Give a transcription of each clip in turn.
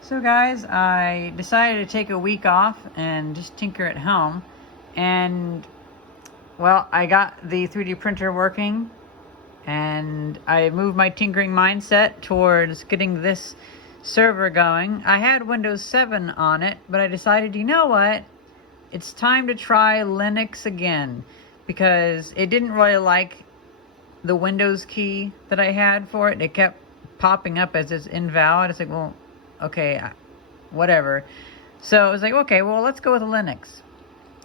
So guys, I decided to take a week off and just tinker at home. And well, I got the 3D printer working and I moved my tinkering mindset towards getting this server going. I had Windows 7 on it, but I decided, you know what? It's time to try Linux again because it didn't really like the Windows key that I had for it. It kept popping up as it's invalid. It's like, well, okay, whatever. So I was like, okay, well, let's go with Linux.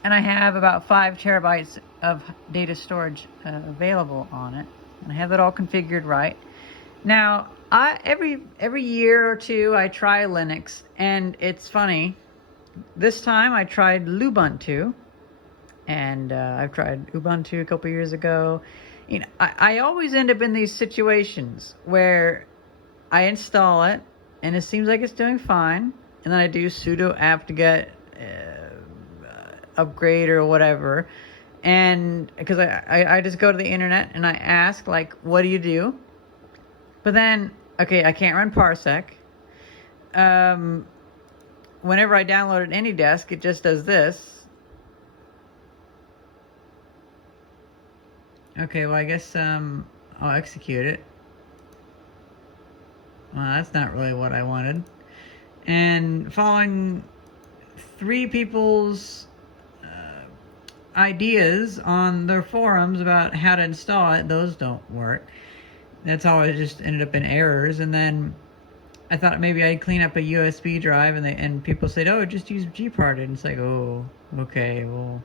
And I have about 5 terabytes of data storage available on it. And I have that all configured right. Now, every year or two, I try Linux, and it's funny. This time, I tried Lubuntu, and I've tried Ubuntu a couple years ago. You know, I always end up in these situations where I install it, and it seems like it's doing fine, and then I do sudo apt-get upgrade or whatever, and because I just go to the internet and I ask, like, what do you do? But then, okay, I can't run parsec. Whenever I download an AnyDesk, it just does this. Okay, well, I guess I'll execute it. Well, that's not really what I wanted. And following 3 people's ideas on their forums about how to install it, those don't work. That's always just ended up in errors. And then I thought maybe I'd clean up a USB drive, and people said, oh, just use gparted. And it's like, oh, okay, well,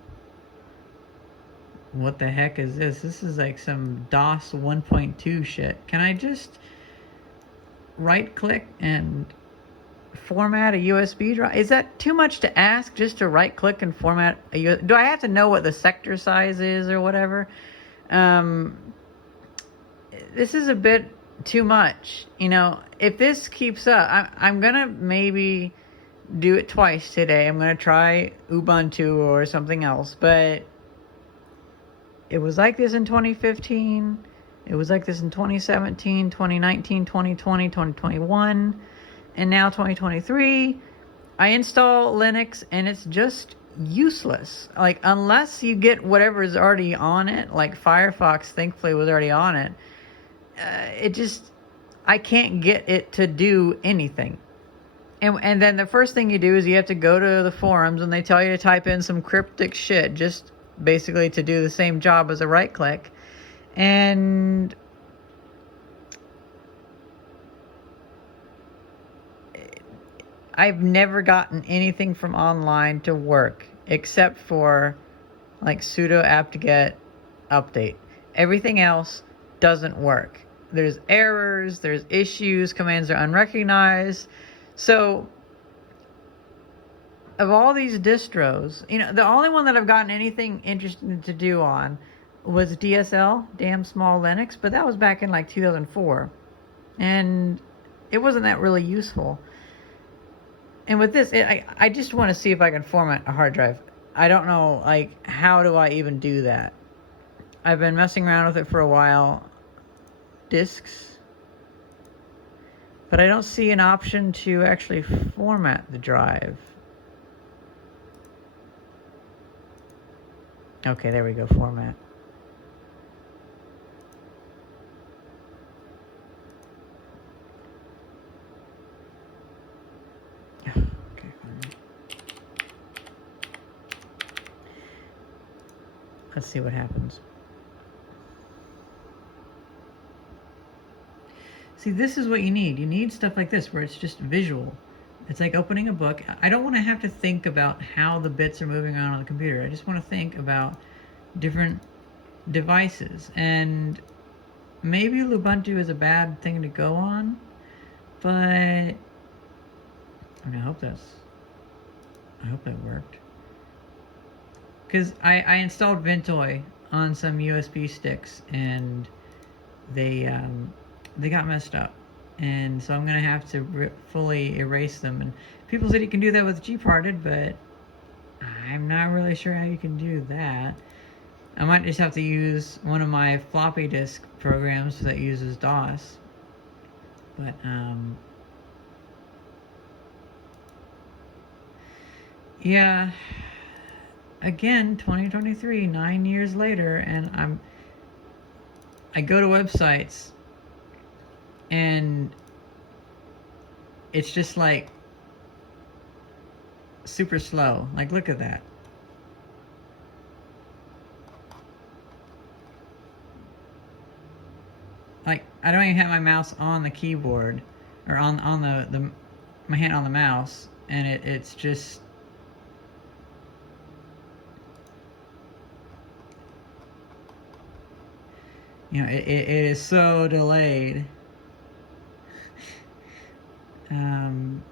what the heck is this? This is like some DOS 1.2 shit. Can I just right click and format a USB drive? Is that too much to ask, just to right click and format a USB? Do I have to know what the sector size is or whatever? This is a bit too much. You know, if this keeps up, I'm gonna maybe do it twice today. I'm gonna try Ubuntu or something else, but it was like this in 2015. It was like this in 2017, 2019, 2020, 2021. And now 2023, I install Linux and it's just useless. Like, unless you get whatever is already on it, like Firefox thankfully was already on it, I can't get it to do anything. And then the first thing you do is you have to go to the forums and they tell you to type in some cryptic shit just basically to do the same job as a right click. And I've never gotten anything from online to work except for like sudo apt-get update. Everything else doesn't work. There's errors, there's issues, commands are unrecognized. So of all these distros, you know, the only one that I've gotten anything interesting to do on was DSL, Damn Small Linux, but that was back in like 2004. And it wasn't that really useful. And with this, I just want to see if I can format a hard drive. I don't know, like, how do I even do that? I've been messing around with it for a while. Disks. But I don't see an option to actually format the drive. Okay, there we go, format. Okay, fine. Let's see what happens. See, this is what you need. You need stuff like this where it's just visual. It's like opening a book. I don't want to have to think about how the bits are moving around on the computer. I just want to think about different devices. And maybe Lubuntu is a bad thing to go on, but I mean, I hope that worked. Because I installed Ventoy on some USB sticks and they got messed up, and so I'm gonna have to fully erase them. And people said you can do that with gparted, but I'm not really sure how you can do that. I might just have to use one of my floppy disk programs that uses DOS. But Yeah, again, 2023, 9 years later, and I go to websites and it's just like super slow. Like, look at that. Like, I don't even have my mouse on the keyboard or on the my hand on the mouse, and it's just, it is so delayed. um,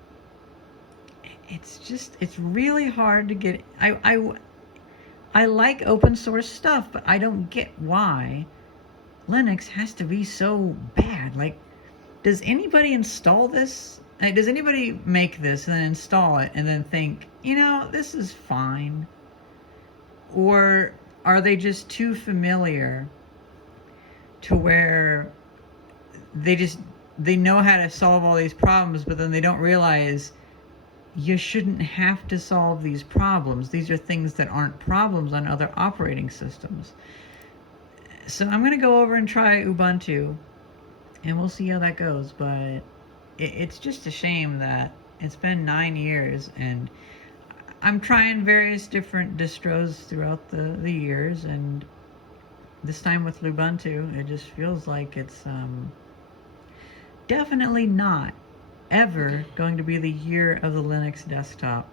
it's really hard to get. I like open source stuff, but I don't get why Linux has to be so bad. Like, does anybody install this? Like, does anybody make this and then install it and then think, this is fine? Or are they just too familiar to where they know how to solve all these problems, but then they don't realize you shouldn't have to solve these problems. These are things that aren't problems on other operating systems. So I'm going to go over and try Ubuntu, and we'll see how that goes. But it's just a shame that it's been 9 years, and I'm trying various different distros throughout the years, and this time with Lubuntu, it just feels like it's definitely not ever going to be the year of the Linux desktop.